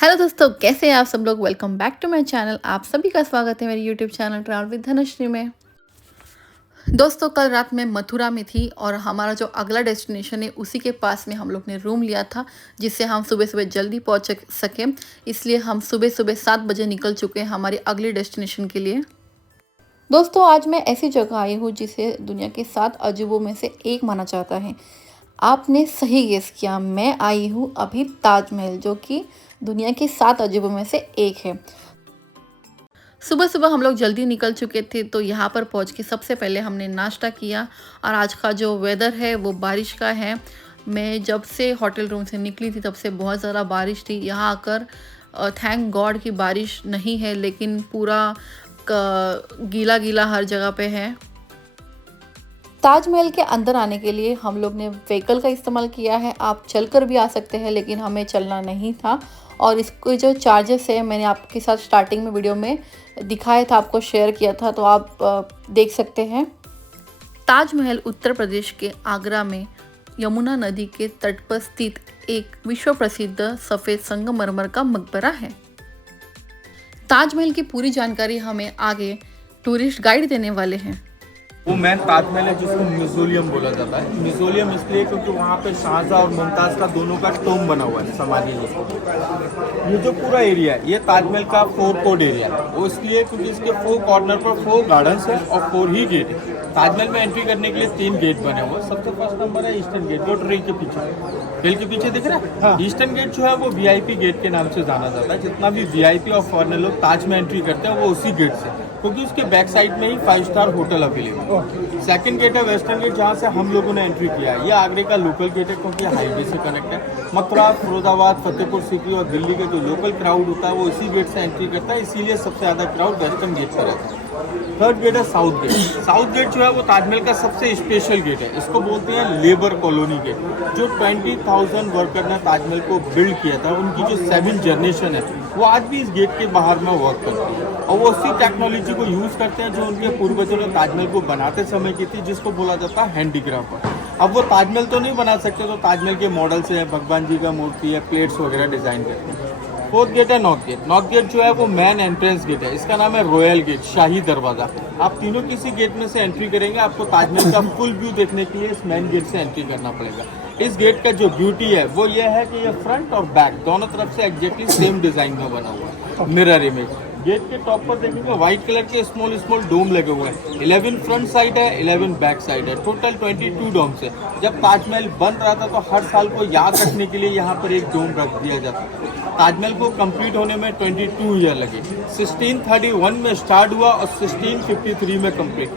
Hello दोस्तों, कैसे हैं आप सब लोग। Welcome back to my channel. आप सभी का स्वागत है मेरे YouTube channel travel with Dhanashree में। दोस्तों, कल रात मैं मथुरा में थी और हमारा जो अगला डेस्टिनेशन है उसी के पास में हम लोग ने रूम लिया था, जिससे हम सुबह सुबह जल्दी पहुंच सकें। इसलिए हम सुबह सुबह 7 बजे निकल चुके हैं हमारे अगले डेस्टिनेशन के लिए। दोस्तों, आज मैं ऐसी जगह आई हूँ जिसे दुनिया के 7 अजूबों में से एक माना जाता है। आपने सही गेस किया, मैं आई हूँ अभी ताजमहल, जो कि दुनिया के 7 अजूबों में से एक है। सुबह सुबह हम लोग जल्दी निकल चुके थे, तो यहाँ पर पहुँच के सबसे पहले हमने नाश्ता किया। और आज का जो वेदर है वो बारिश का है। मैं जब से होटल रूम से निकली थी तब से बहुत ज़्यादा बारिश थी। यहाँ आकर थैंक गॉड की बारिश नहीं है, लेकिन पूरा गीला गीला हर जगह पे है। ताजमहल के अंदर आने के लिए हम लोग ने व्हीकल का इस्तेमाल किया है। आप चलकर भी आ सकते हैं, लेकिन हमें चलना नहीं था। और इसके जो चार्जेस है मैंने आपके साथ स्टार्टिंग में वीडियो में दिखाया था, आपको शेयर किया था, तो आप देख सकते हैं। ताजमहल उत्तर प्रदेश के आगरा में यमुना नदी के तट पर स्थित एक विश्व प्रसिद्ध सफ़ेद संगमरमर का मकबरा है। ताजमहल की पूरी जानकारी हमें आगे टूरिस्ट गाइड देने वाले हैं। वो मेन ताजमहल है जिसको मिज़ोलियम बोला जाता है। मिज़ोलियम इसलिए क्योंकि वहाँ पे शाहजहाँ और मुमताज़ का दोनों का टॉम बना हुआ है, समाधि जिसको। ये जो पूरा एरिया है ये ताजमहल का 4 कोड एरिया है। वो इसलिए क्योंकि इसके 4 कॉर्नर पर 4 गार्डन्स हैं और 4 ही गेट है। ताजमहल में एंट्री करने के लिए 3 गेट बने हुए हैं। सबसे फर्स्ट नंबर है ईस्टर्न गेट, जो ट्रेन के पीछे, रेल के पीछे दिख रहा है। हाँ। ईस्टर्न गेट जो है वो वीआईपी गेट के नाम से जाना जाता है। जितना भी वीआईपी और फॉरेनर लोग ताज में एंट्री करते हैं वो उसी गेट से, क्योंकि उसके बैक साइड में ही 5 स्टार होटल अवेलेबल है। सेकंड गेट है वेस्टर्न गेट, जहाँ से हम लोगों ने एंट्री किया है। ये आगरे का लोकल गेट है क्योंकि हाईवे से कनेक्ट है। मथुरा, फिरोजाबाद, फतेहपुर सीकरी और दिल्ली का जो लोकल क्राउड होता है वो इसी गेट से एंट्री करता है, इसीलिए सबसे ज़्यादा क्राउड वेस्टर्न गेट पर रहता है। थर्ड गेट है साउथ गेट। साउथ गेट जो है वो ताजमहल का सबसे स्पेशल गेट है। इसको बोलते हैं लेबर कॉलोनी गेट। जो 20,000 वर्कर ने ताजमहल को बिल्ड किया था, उनकी जो 7 जनरेशन है वो आज भी इस गेट के बाहर में वर्क करती है और वो उसी टेक्नोलॉजी को यूज़ करते हैं जो उनके पूर्वजों ने ताजमहल को बनाते समय की थी, जिसको बोला जाता है हैंडीक्राफ्ट। अब वो ताजमहल तो नहीं बना सकते, तो ताजमहल के मॉडल से भगवान जी का मूर्ति है, प्लेट्स वगैरह डिजाइन करते हैं। फोर्थ गेट है नॉर्थ गेट। नॉर्थ गेट जो है वो मेन एंट्रेंस गेट है। इसका नाम है रॉयल गेट, शाही दरवाजा। आप तीनों किसी गेट में से एंट्री करेंगे, आपको ताजमहल का फुल व्यू देखने के लिए इस मेन गेट से एंट्री करना पड़ेगा। इस गेट का जो ब्यूटी है वो ये है कि ये फ्रंट और बैक दोनों तरफ से एग्जैक्टली सेम डिजाइन में बना हुआ है, मिरर इमेज। गेट के टॉप पर देखेंगे व्हाइट कलर के स्मॉल स्मॉल डोम लगे हुए हैं। 11 फ्रंट साइड है, 11 बैक साइड है, टोटल 22 डोम्स है। जब ताजमहल बन रहा था तो हर साल को याद रखने के लिए यहाँ पर एक डोम रख दिया जाता था। ताजमहल को कंप्लीट होने में 22 ईयर लगे। 1631 में स्टार्ट हुआ और 1653 में कंप्लीट।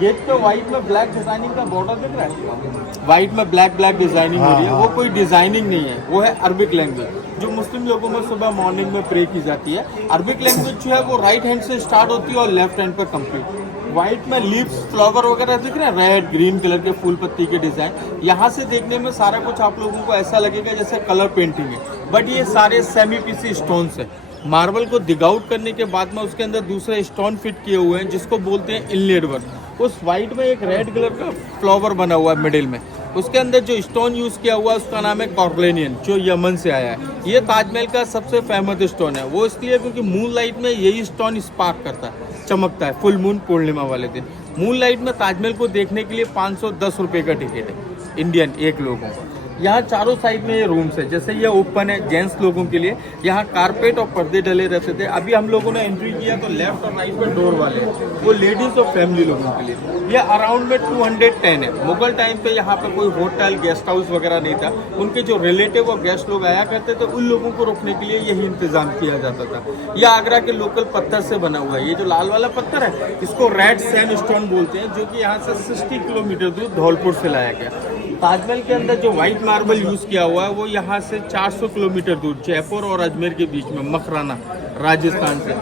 गेट पे व्हाइट में ब्लैक डिजाइनिंग का बॉर्डर दिख रहा है, व्हाइट में ब्लैक डिजाइनिंग हो रही है। वो कोई डिजाइनिंग नहीं है, वो है अरबिक लैंग्वेज, जो मुस्लिम लोगों में सुबह मॉर्निंग में प्रे की जाती है। अरबिक लैंग्वेज जो है वो राइट हैंड से स्टार्ट होती है और लेफ्ट हैंड पर कंप्लीट। व्हाइट में लीव्स, फ्लावर वगैरह दिख रहे हैं, रेड ग्रीन कलर के फूल पत्ती के डिजाइन। यहाँ से देखने में सारा कुछ आप लोगों को ऐसा लगेगा जैसे कलर पेंटिंग है, बट ये सारे सेमी पीसी स्टोन्स है। मार्बल को डिग आउट करने के बाद में उसके अंदर दूसरे स्टोन फिट किए हुए हैं, जिसको बोलते हैं इनलेड वर्क। उस व्हाइट में एक रेड कलर का फ्लावर बना हुआ है मिडिल में। उसके अंदर जो स्टोन यूज किया हुआ है उसका नाम है कॉर्लेनियन, जो यमन से आया है। ये ताजमहल का सबसे फेमस स्टोन है। वो इसलिए क्योंकि मून लाइट में यही स्टोन स्पार्क करता है, चमकता है, फुल मून पूर्णिमा वाले दिन। मून लाइट में ताजमहल को देखने के लिए 510 रुपये का टिकट है इंडियन, एक लोगों का। यहाँ चारों साइड में ये रूम्स है, जैसे ये ओपन है जेंट्स लोगों के लिए। यहाँ कारपेट और पर्दे डले रहते थे। अभी हम लोगों ने एंट्री किया तो लेफ्ट और राइट में डोर वाले हैं, वो लेडीज और फैमिली लोगों के लिए। ये अराउंड में 210 है। मुगल टाइम पे यहाँ पे कोई होटल गेस्ट हाउस वगैरह नहीं था। उनके जो रिलेटिव और गेस्ट लोग आया करते थे, उन लोगों को रुकने के लिए यही इंतजाम किया जाता था। यह आगरा के लोकल पत्थर से बना हुआ है। ये जो लाल वाला पत्थर है इसको रेड सैंडस्टोन बोलते हैं, जो कि यहाँ से 60 किलोमीटर दूर धौलपुर से लाया गया। ताजमहल के अंदर जो व्हाइट मार्बल यूज किया हुआ है वो यहाँ से 400 किलोमीटर दूर जयपुर और अजमेर के बीच में, मखराना, राजस्थान से।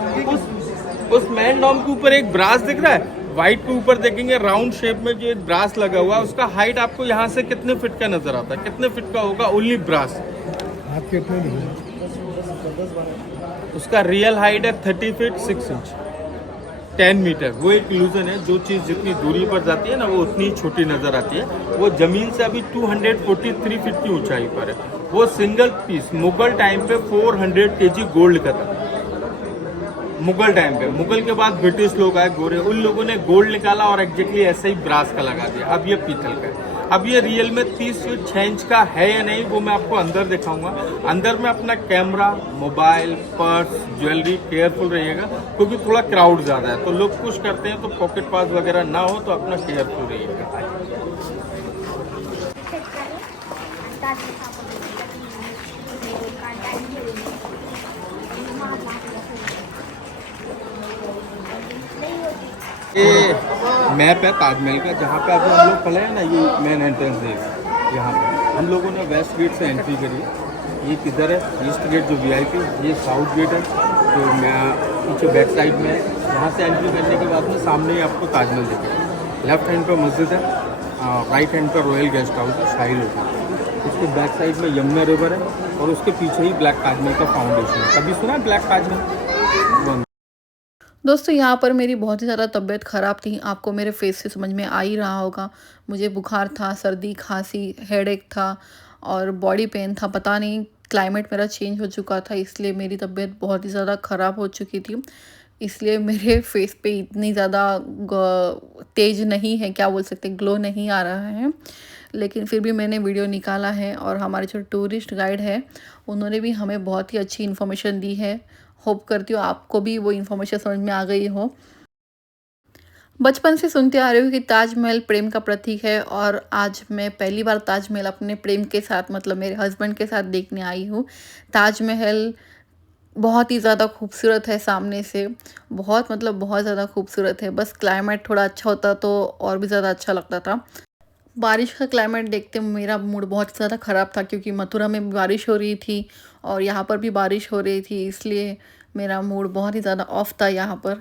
उस मेन डॉम के ऊपर एक ब्रास दिख रहा है, व्हाइट के ऊपर देखेंगे राउंड शेप में जो एक ब्रास लगा हुआ है, उसका हाइट आपको यहाँ से कितने फीट का नजर आता है? कितने फीट का होगा? Only brass. उसका रियल हाइट है 30 फीट 6 इंच, 10 मीटर। वो एक इल्यूजन है, जो चीज़ जितनी दूरी पर जाती है ना वो उतनी छोटी नज़र आती है। वो ज़मीन से अभी 243 फीट की ऊंचाई पर है। वो सिंगल पीस मुगल टाइम पे 400 kg गोल्ड का था। मुगल टाइम पे, मुगल के बाद ब्रिटिश लोग आए गोरे, उन लोगों ने गोल्ड निकाला और एग्जैक्टली ऐसे ही ब्रास का लगा दिया। अब ये पीतल का है। अब ये रियल में 30 फीट 6 इंच का है या नहीं वो मैं आपको अंदर दिखाऊंगा। अंदर में अपना camera, mobile, purse, jewellery, careful रहिएगा क्योंकि थोड़ा क्राउड ज़्यादा है, तो लोग पुश करते हैं, तो पॉकेट पास वगैरह ना हो तो अपना केयरफुल रहिएगा। ये मैप है ताजमहल का, जहाँ पे अभी हम लोग खड़े हैं ना, ये मेन एंट्रेंस है। यहाँ पे हम लोगों ने वेस्ट गेट से एंट्री करी है। ये किधर है? ईस्ट गेट जो वीआईपी, ये साउथ गेट है जो मैं पीछे बैक साइड में है। यहाँ से एंट्री करने के बाद में सामने ही आपको ताजमहल दिखेगा। लेफ्ट हैंड पर मस्जिद है, राइट हैंड पर रॉयल गेस्ट हाउस है, शाही होटल। उसके बैक साइड में यमुना रिवर है और उसके पीछे ही ब्लैक ताजमहल का फाउंडेशन है। कभी सुना है ब्लैक ताजमहल? दोस्तों यहाँ पर मेरी बहुत ही ज़्यादा तबीयत ख़राब थी, आपको मेरे फेस से समझ में आ ही रहा होगा। मुझे बुखार था, सर्दी, खांसी, हेडेक था और बॉडी पेन था। पता नहीं क्लाइमेट मेरा चेंज हो चुका था, इसलिए मेरी तबीयत बहुत ही ज़्यादा ख़राब हो चुकी थी। इसलिए मेरे फेस पे इतनी ज़्यादा तेज नहीं है, क्या बोल सकते, ग्लो नहीं आ रहा है। लेकिन फिर भी मैंने वीडियो निकाला है और हमारे जो टूरिस्ट गाइड है उन्होंने भी हमें बहुत ही अच्छी इन्फॉर्मेशन दी है। होप करती हूँ आपको भी वो इन्फॉर्मेशन समझ में आ गई हो। बचपन से सुनते आ रही हूँ कि ताजमहल प्रेम का प्रतीक है और आज मैं पहली बार ताजमहल अपने प्रेम के साथ, मतलब मेरे हस्बैंड के साथ देखने आई हूँ। ताजमहल बहुत ही ज़्यादा खूबसूरत है सामने से, बहुत मतलब बहुत ज़्यादा खूबसूरत है। बस क्लाइमेट थोड़ा अच्छा होता तो और भी ज़्यादा अच्छा लगता था। बारिश का क्लाइमेट देखते मेरा मूड बहुत ज़्यादा ख़राब था क्योंकि मथुरा में भी बारिश हो रही थी और यहाँ पर भी बारिश हो रही थी, इसलिए मेरा मूड बहुत ही ज़्यादा ऑफ था यहाँ पर।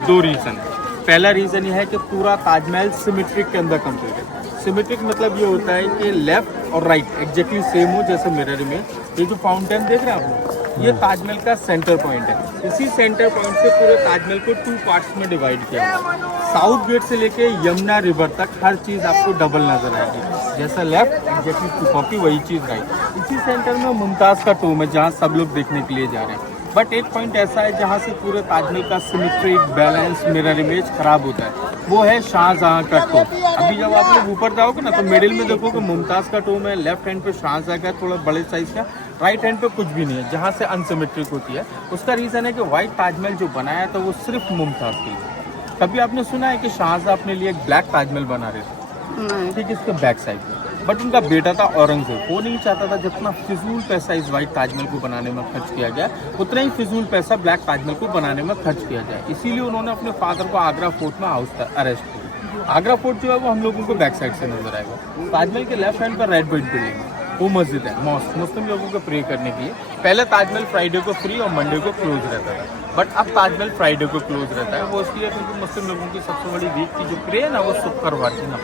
दो रीज़न है। पहला रीज़न ये है कि पूरा ताजमहल सिमेट्रिक के अंदर कंप्लीट है। सिमेट्रिक मतलब ये होता है कि लेफ्ट और राइट एग्जैक्टली सेम हो, जैसे मिरर में। ये जो फाउंटेन देख रहे हैं आप लोग, ये ताजमहल का सेंटर पॉइंट है। इसी सेंटर पॉइंट से पूरे ताजमहल को 2 पार्ट्स में डिवाइड किया हुआ है। साउथ गेट से लेके यमुना रिवर तक हर चीज़ आपको डबल नजर आएगी। जैसा लेफ्ट एग्जैक्टली 2 कॉपी, वही चीज़ राइट। इसी सेंटर में मुमताज़ का टोम है जहाँ सब लोग देखने के लिए जा रहे हैं। बट एक पॉइंट ऐसा है जहाँ से पूरे ताजमहल का सिमेट्रिक, बैलेंस, मिरर इमेज खराब होता है, वो है शाहजहाँ का टोम। अभी जब आप लोग ऊपर जाओगे ना तो मिडिल में देखोगे मुमताज़ का टोम है, लेफ्ट हैंड पे शाहजहाँ का थोड़ा बड़े साइज का, राइट हैंड पे कुछ भी नहीं है, जहाँ से अनसिमेट्रिक होती है। उसका रीज़न है कि व्हाइट ताजमहल जो बनाया था वो सिर्फ मुमताज़ के लिए। कभी आपने सुना है कि शाहजहाँ अपने लिए एक ब्लैक ताजमहल बना रहे थे? ठीक, इसके बैक साइड में। बट उनका बेटा था औरंगजेब, वो नहीं चाहता था जितना फिजूल पैसा इस वाइट ताजमहल को बनाने में खर्च किया गया उतना ही फिजूल पैसा ब्लैक ताजमहल को बनाने में खर्च किया जाए। इसीलिए उन्होंने अपने फादर को आगरा फोर्ट में अरेस्ट किया। आगरा फोर्ट जो है वो हम लोगों को बैक साइड से नजर आएगा। ताजमहल के लेफ्ट हैंड पर रेड वाइट बिल्डिंग है, वो मस्जिद है, मॉस्क, मुस्लिम लोगों को प्रे करने के लिए। पहले ताजमहल फ्राइडे को फ्री और मंडे को क्लोज रहता था, बट अब ताजमहल फ्राइडे को क्लोज रहता है। वो इसलिए क्योंकि मुस्लिम लोगों की सबसे बड़ी वीक की जो प्रे है ना वो शुक्रवार की ना।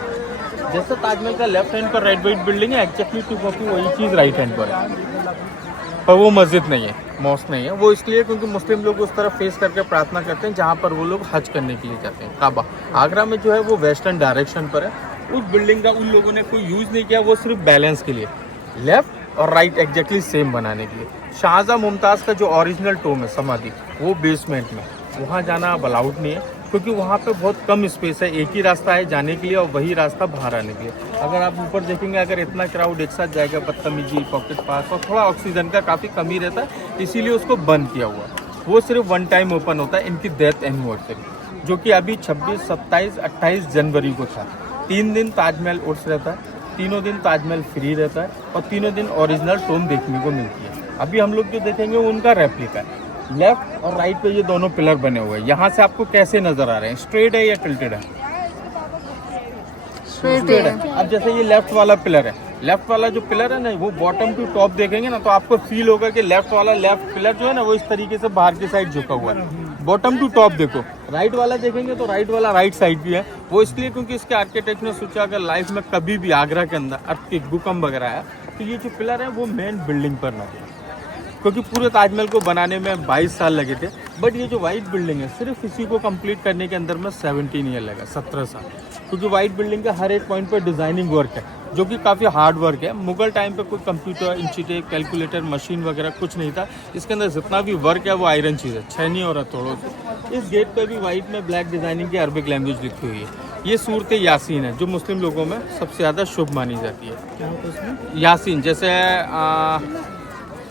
जैसे ताजमहल का लेफ्ट हैंड पर रेड वाइट बिल्डिंग है, एक्जैक्टली 2 कॉपी वही चीज़ राइट हैंड पर है, पर वो मस्जिद नहीं है, मॉस्क नहीं है। वो इसलिए क्योंकि मुस्लिम लोग उस तरफ फेस करके प्रार्थना करते हैं जहाँ पर वो लोग हज करने के लिए जाते हैं, काबा। आगरा में जो है वो वेस्टर्न डायरेक्शन पर है। उस बिल्डिंग का उन लोगों ने कोई यूज़ नहीं किया, वो सिर्फ बैलेंस के लिए, लेफ्ट और राइट एग्जैक्टली सेम बनाने के लिए। शाहजहाँ मुमताज़ का जो ओरिजिनल टोम है, समाधि, वो बेसमेंट में, वहाँ जाना अब अलाउड नहीं है क्योंकि वहाँ पे बहुत कम स्पेस है। एक ही रास्ता है जाने के लिए और वही रास्ता बाहर आने के लिए। अगर आप ऊपर देखेंगे, अगर इतना क्राउड एक साथ जाएगा, बदतमीजी, पॉकेट पास और थोड़ा ऑक्सीजन का काफ़ी कमी रहता है, इसीलिए उसको बंद किया हुआ है। वो सिर्फ 1 टाइम ओपन होता है इनकी डेथ एनिवर्सरी, जो कि अभी 26, 27, 28 जनवरी को था। 3 दिन ताजमहल उर्स रहता है, तीनों दिन ताजमहल फ्री रहता है और तीनों दिन ओरिजिनल टोम देखने को मिलती है। अभी हम लोग जो देखेंगे वो उनका रेप्लिका है। लेफ्ट और राइट पे ये दोनों पिलर बने हुए हैं। यहाँ से आपको कैसे नजर आ रहे हैं, स्ट्रेट है या टिल्टेड है? स्ट्रेट है। अब जैसे ये लेफ्ट वाला पिलर है, लेफ्ट वाला जो पिलर है ना, वो बॉटम टू टॉप देखेंगे ना तो आपको फील होगा कि लेफ्ट वाला लेफ्ट पिलर जो है ना वो इस तरीके से बाहर की साइड झुका हुआ है। बॉटम टू टॉप देखो। राइट वाला देखेंगे तो राइट वाला राइट साइड भी है। वो इसलिए क्योंकि इसके आर्किटेक्ट ने सोचा अगर लाइफ में कभी भी आगरा के अंदर अर्थक्वेक, भूकंप वगैरह आया तो ये जो पिलर है वो मेन बिल्डिंग पर ना थे, क्योंकि पूरे ताजमहल को बनाने में 22 साल लगे थे। बट ये जो वाइट बिल्डिंग है सिर्फ इसी को कंप्लीट करने के अंदर में 17 ईयर लगा, 17 साल, क्योंकि वाइट बिल्डिंग का हर एक पॉइंट पर डिजाइनिंग वर्क है। जो कि काफ़ी हार्ड वर्क है। मुगल टाइम पे कोई कंप्यूटर, इंचीटेप, कैलकुलेटर, मशीन वगैरह कुछ नहीं था। इसके अंदर जितना भी वर्क है वो आयरन चीज़ है, छैनी और हथौड़ों से। इस गेट पे भी वाइट में ब्लैक डिजाइनिंग की अरबिक लैंग्वेज लिखी हुई है। ये सूरत यासीन है जो मुस्लिम लोगों में सबसे ज़्यादा शुभ मानी जाती है। क्या होता है इसमें? यासीन जैसे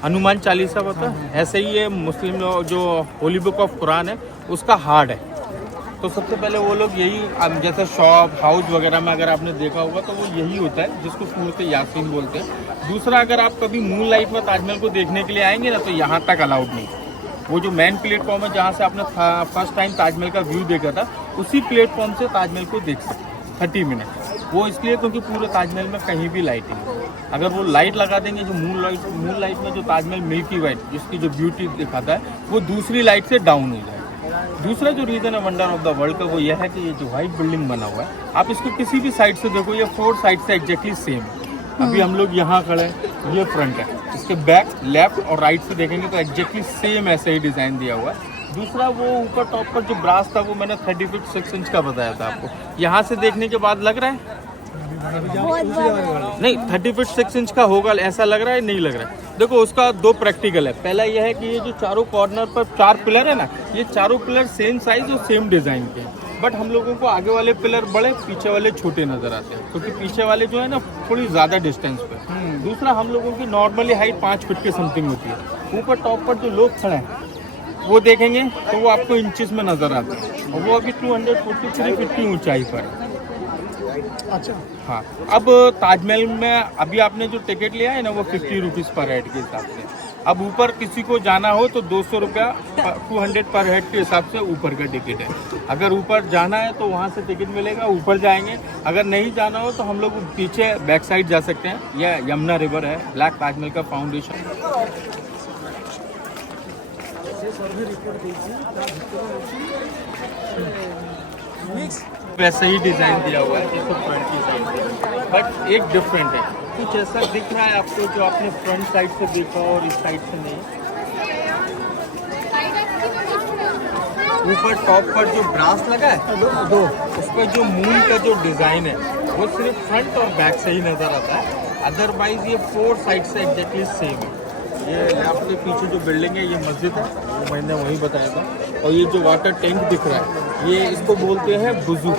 हनुमान चालीसा होता है, ऐसे ही ये मुस्लिम लोग जो होली बुक ऑफ कुरान है उसका हार्ड है। तो सबसे पहले वो लोग यही, जैसे शॉप हाउस वगैरह में अगर आपने देखा होगा तो वो यही होता है जिसको सूरत यासीन बोलते हैं। दूसरा, अगर आप कभी मून लाइट में ताजमहल को देखने के लिए आएंगे ना तो यहाँ तक अलाउड नहीं। वो जो मेन प्लेटफॉर्म है जहाँ से आपने फर्स्ट टाइम ताजमहल का व्यू देखा था, उसी प्लेटफॉर्म से ताजमहल को देख सकते 30 मिनट। वो इसलिए क्योंकि पूरे ताजमहल में कहीं भी लाइटिंग है। अगर वो लाइट लगा देंगे, जो मून लाइट में जो ताजमहल मिल्की वाइट जिसकी जो ब्यूटी दिखाता है वो दूसरी लाइट से डाउन हो जाएगा। दूसरा जो रीज़न है वंडर ऑफ द वर्ल्ड का, वो यह है कि ये जो व्हाइट बिल्डिंग बना हुआ है, आप इसको किसी भी साइड से देखो, ये 4 साइड से एग्जैक्टली सेम है। अभी हम लोग यहाँ खड़े हैं, ये फ्रंट है, इसके बैक, लेफ्ट और राइट से देखेंगे तो एग्जैक्टली सेम ऐसे ही डिज़ाइन दिया हुआ है। दूसरा, वो ऊपर टॉप पर जो ब्रास था वो मैंने 30 फीट 6 इंच का बताया था आपको। यहाँ से देखने के बाद लग रहा है नहीं 30 फीट 6 इंच का होगा, ऐसा लग रहा है, नहीं लग रहा है। देखो उसका 2 प्रैक्टिकल है। पहला यह है कि ये जो चारों कॉर्नर पर 4 पिलर है ना, ये चारों पिलर सेम साइज और सेम डिजाइन के हैं। बट हम लोगों को आगे वाले पिलर बड़े, पीछे वाले छोटे नजर आते हैं, क्योंकि पीछे वाले जो है ना थोड़ी ज्यादा डिस्टेंस पे। दूसरा, हम लोगों की नॉर्मली हाइट 5 फीट के समथिंग होती है। ऊपर टॉप पर जो लोग खड़े हैं वो देखेंगे तो वो आपको इंचेस में नजर आते हैं, और वो अभी 243 फीट की ऊंचाई पर है। अच्छा, हाँ, अब ताजमहल में अभी आपने जो टिकट लिया है ना वो 50 रुपीज़ पर हेड के हिसाब से। अब ऊपर किसी को जाना हो तो 200 रुपया 200 पर हेड के हिसाब से ऊपर का टिकट है। अगर ऊपर जाना है तो वहाँ से टिकट मिलेगा, ऊपर जाएंगे। अगर नहीं जाना हो तो हम लोग पीछे बैक साइड जा सकते हैं। यह यमुना रिवर है, ब्लैक ताजमहल का फाउंडेशन। वैसे ही डिजाइन दिया हुआ है जैसे फ्रंट की साइड से, बट एक डिफरेंट है। कुछ ऐसा दिख रहा है आपको जो आपने फ्रंट साइड से देखा और इस साइड से नहीं। ऊपर टॉप पर जो ब्रास लगा है दो, उस पर जो मून का जो डिजाइन है वो सिर्फ फ्रंट और बैक से ही नजर आता है। अदरवाइज ये 4 साइड से एग्जैक्टली सेम है। ये आपके पीछे जो बिल्डिंग है ये मस्जिद है, वो मैंने वही बताया था। और ये जो वाटर टैंक दिख रहा है ये इसको बोलते हैं वुजू,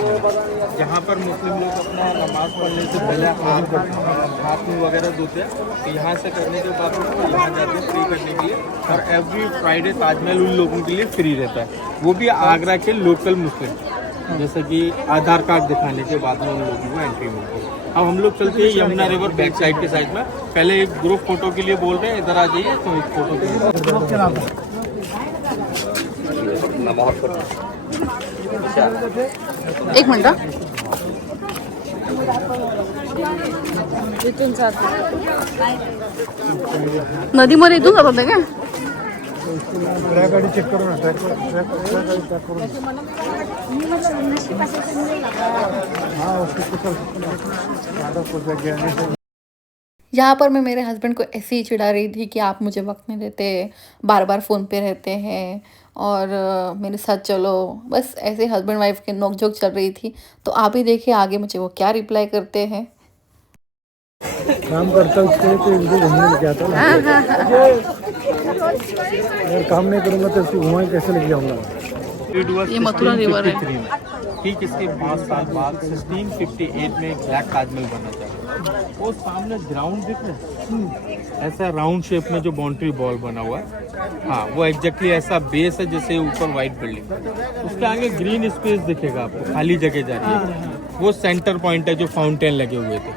जहाँ पर मुस्लिम लोग अपना नमाज पढ़ने से पहले हाथ मुँह वगैरह धोते हैं। तो यहाँ से करने के बाद उनको यहाँ जाते हैं फ्री करने के लिए। और एवरी फ्राइडे ताजमहल उन लोगों के लिए फ्री रहता है, वो भी आगरा के लोकल मुस्लिम, जैसे कि आधार कार्ड दिखाने के बाद में उन लोगों को एंट्री मिलती है। अब हम लोग चलते हैं यमुना रिवर बैक साइड के साइड में। पहले एक ग्रुप फोटो के लिए बोल रहे हैं, इधर आ जाइए तो एक फोटो के लिए। एक मिनट नदीमध्ये इथून जात होते का? ट्रॅक गाडी चेक करू ना, ट्रॅक गाडी चेक करू ना. हाँ, उसको चल यहाँ पर मैं मेरे हस्बैंड को ऐसे ही चिढ़ा रही थी कि आप मुझे वक्त नहीं देते, बार बार फ़ोन पे रहते हैं और मेरे साथ चलो। बस ऐसे हस्बैंड वाइफ के नोकझोंक चल रही थी। तो आप ही देखिए आगे मुझे वो क्या रिप्लाई करते हैं। काम करता हूँ इसलिए तो इनको घूमने लेके आता हूँ ना। अगर काम नहीं करूँगा तो इसको घुमाए कैसे लेके जाऊँगा? ये मथुरा रिवर है। ठीक इसके 5 साल बाद 1658 में एक ब्लैक ताजमहल बना था। वो सामने ग्राउंड दिख रहा है, ऐसा राउंड शेप में जो बाउंड्री बॉल बना हुआ है। हाँ, वो एग्जैक्टली ऐसा बेस है जैसे ऊपर व्हाइट बिल्डिंग, उसके आगे ग्रीन स्पेस दिखेगा आपको, खाली जगह जा रही है। वो सेंटर पॉइंट है जो फाउंटेन लगे हुए थे।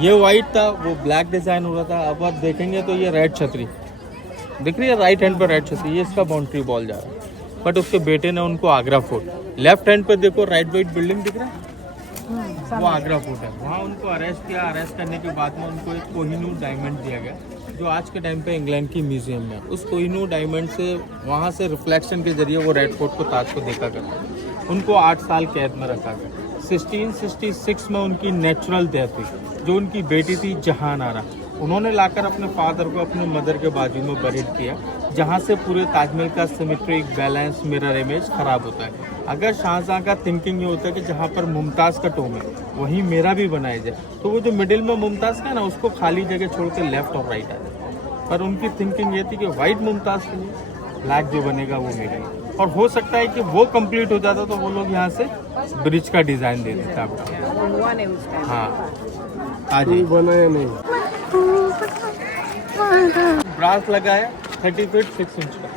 ये व्हाइट था, वो ब्लैक डिजाइन हो रहा था। अब आप देखेंगे तो ये रेड छतरी दिख रही है, राइट हैंड पर रेड छतरी, ये इसका बाउंड्री बॉल जा रहा है। बट उसके बेटे ने उनको आगरा फोर्ट, लेफ्ट हैंड पे देखो राइट वाइट बिल्डिंग दिख रहा है, वो आगरा फोर्ट है। वहाँ उनको अरेस्ट किया। अरेस्ट करने के बाद में उनको एक कोहिनूर डायमंड दिया गया, जो आज के टाइम पे इंग्लैंड की म्यूजियम में। उस कोहिनूर डायमंड से वहाँ से रिफ्लेक्शन के जरिए वो रेड फोर्ट को, ताज को देखा करता। उनको 8 साल कैद में रखा गया। 1666 में उनकी नेचुरल डेथ हुई। जो उनकी बेटी थी जहान आरा, उन्होंने लाकर अपने फादर को अपने मदर के बाजू में बरीड किया, जहाँ से पूरे ताजमहल का सिमेट्रिक बैलेंस मिरर इमेज खराब होता है। अगर शाहजहाँ का थिंकिंग ये होता है कि जहाँ पर मुमताज़ का टोम है वहीं मेरा भी बनाया जाए, तो वो जो मिडिल में मुमताज़ का है ना उसको खाली जगह छोड़ के लेफ्ट और राइट आ जाए। पर उनकी थिंकिंग ये थी कि वाइट मुमताज़ के लिए ब्लैक जो बनेगा वो मेरा ही। और हो सकता है कि वो कंप्लीट हो जाता तो वो लोग यहाँ से ब्रिज का डिज़ाइन दे देता। हुआ नहीं उस टाइम। हाँ आज कोई बनाया नहीं। ब्रास लगा है 30 फीट 6 इंच का।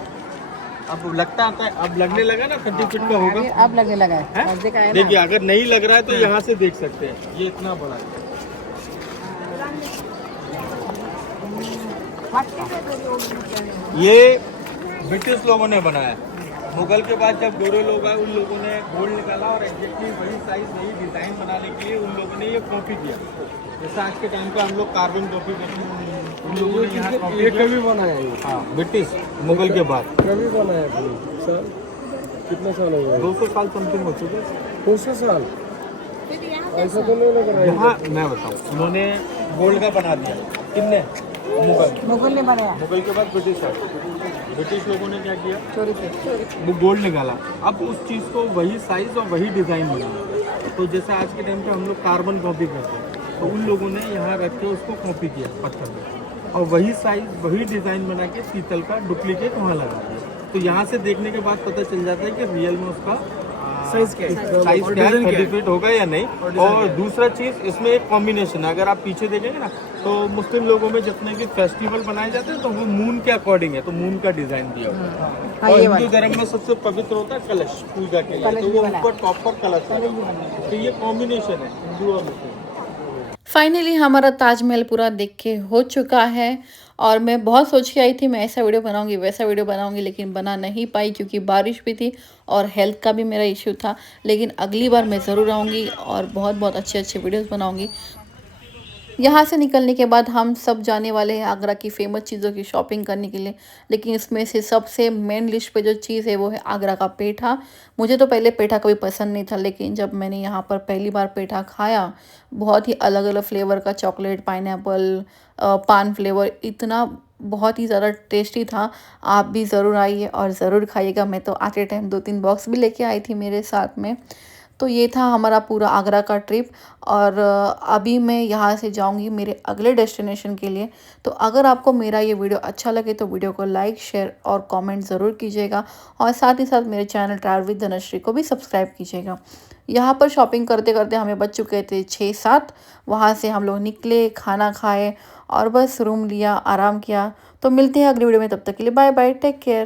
अब लगता आता है, अब लगने लगा ना 30 फीट का होगा। अब लगने लगा है, हैं? मस्जिद का है ना। देखिए अगर नहीं लग रहा है तो यहाँ से देख सकते हैं, ये इतना बड़ा है। ये ब्रिटिश लोगों ने बनाया। मुगल के बाद जब गोरे लोग आए उन लोगों ने गोल्ड निकाला और एग्जैक्टली वही साइज वही डिजाइन बनाने के लिए उन लोगों ने ये कॉपी किया। जैसे आज के टाइम पे हम लोग कार्बन कॉपी करते हैं, उन लोगों ने यहाँ कॉपी ये किया। कभी बनाया ये? हाँ ब्रिटिश मुगल के बाद कभी बनाया कोई? साल कितना साल हो गया? 200 साल समथिंग हो चुके। 200 साल? ऐसा तो नहीं लग रहा है। यहाँ मैं बताऊँ, उन्होंने गोल्ड का बना दिया। कितने? मुगल ने बनाया मुगल के बाद ब्रिटिश आए। ब्रिटिश लोगों ने क्या किया, चोरी से। वो गोल्ड निकाला। अब उस चीज़ को वही साइज और वही डिज़ाइन बनाया। तो जैसे आज के टाइम पे हम लोग कार्बन कॉपी करते हैं, तो उन लोगों ने यहाँ रख के उसको कॉपी किया पत्थर में और वही साइज वही डिज़ाइन बना के पीतल का डुप्लीकेट वहाँ लगा दिया। तो यहाँ से देखने के बाद पता चल जाता है कि रियल में उसका साइज क्या है, 30 फीट होगा या नहीं। और दूसरा चीज़ इसमें एक कॉम्बिनेशन है, अगर आप पीछे देखेंगे ना तो मुस्लिम लोगों में जितने भी फेस्टिवल बनाए जाते हैं तो वो मून के अकॉर्डिंग है, तो मून का डिजाइन दिया हुआ है। और हिंदू धर्म में सबसे पवित्र होता है कलश पूजा के लिए, तो वो ऊपर टॉप पर कलश है। तो ये कॉम्बिनेशन है हिंदू और मुस्लिम। फाइनली हमारा ताजमहल पूरा देख के हो चुका है और मैं बहुत सोच के आई थी मैं ऐसा वीडियो बनाऊंगी वैसा वीडियो बनाऊंगी, लेकिन बना नहीं पाई क्योंकि बारिश भी थी और हेल्थ का भी मेरा इशू था। लेकिन अगली बार मैं ज़रूर आऊँगी और बहुत बहुत अच्छे अच्छे वीडियोस बनाऊंगी। यहाँ से निकलने के बाद हम सब जाने वाले हैं आगरा की फ़ेमस चीज़ों की शॉपिंग करने के लिए, लेकिन इसमें से सबसे मेन लिस्ट पे जो चीज़ है वो है आगरा का पेठा। मुझे तो पहले पेठा कभी पसंद नहीं था, लेकिन जब मैंने यहाँ पर पहली बार पेठा खाया, बहुत ही अलग अलग फ्लेवर का, चॉकलेट, पाइनएप्पल, पान फ्लेवर, इतना बहुत ही ज़्यादा टेस्टी था। आप भी ज़रूर आइए और ज़रूर खाइएगा। मैं तो आते टाइम 2-3 बॉक्स भी लेके आई थी मेरे साथ में। तो ये था हमारा पूरा आगरा का ट्रिप और अभी मैं यहाँ से जाऊँगी मेरे अगले डेस्टिनेशन के लिए। तो अगर आपको मेरा ये वीडियो अच्छा लगे तो वीडियो को लाइक, शेयर और कमेंट ज़रूर कीजिएगा और साथ ही साथ मेरे चैनल ट्रैवल विद धनश्री को भी सब्सक्राइब कीजिएगा। यहाँ पर शॉपिंग करते करते हमें बज चुके थे 6-7। वहाँ से हम लोग निकले, खाना खाए और बस रूम लिया, आराम किया। तो मिलते हैं अगली वीडियो में, तब तक के लिए बाय बाय, टेक केयर।